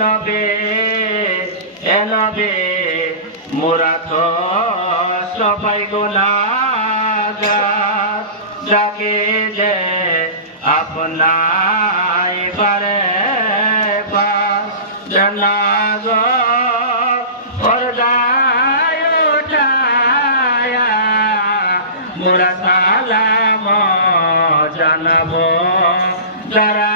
নবে এ নবে মোরা তো সবাই গুনাগার যাকে যে আপনাই পারে পাস। জনাগ পর্দায় মোরা সালাম জানাব জরায়া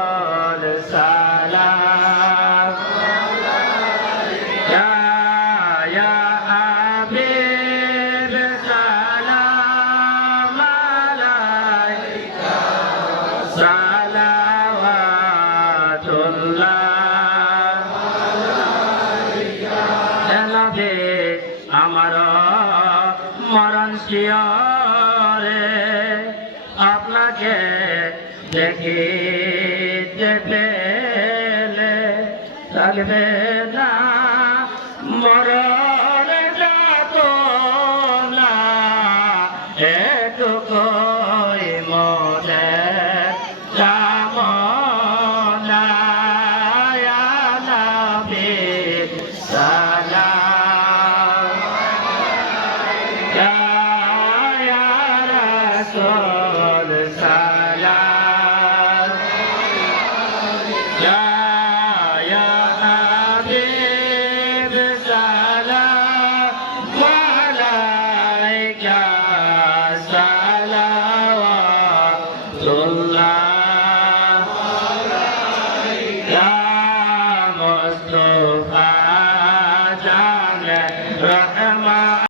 আমার মরণ শিয়রে আপনাকে থাকবে না মরণ যাত না এটুকুই রাসূল সালাম ইয়া ইয়া হাবিব সালাম আলাইকা সালাওয়াত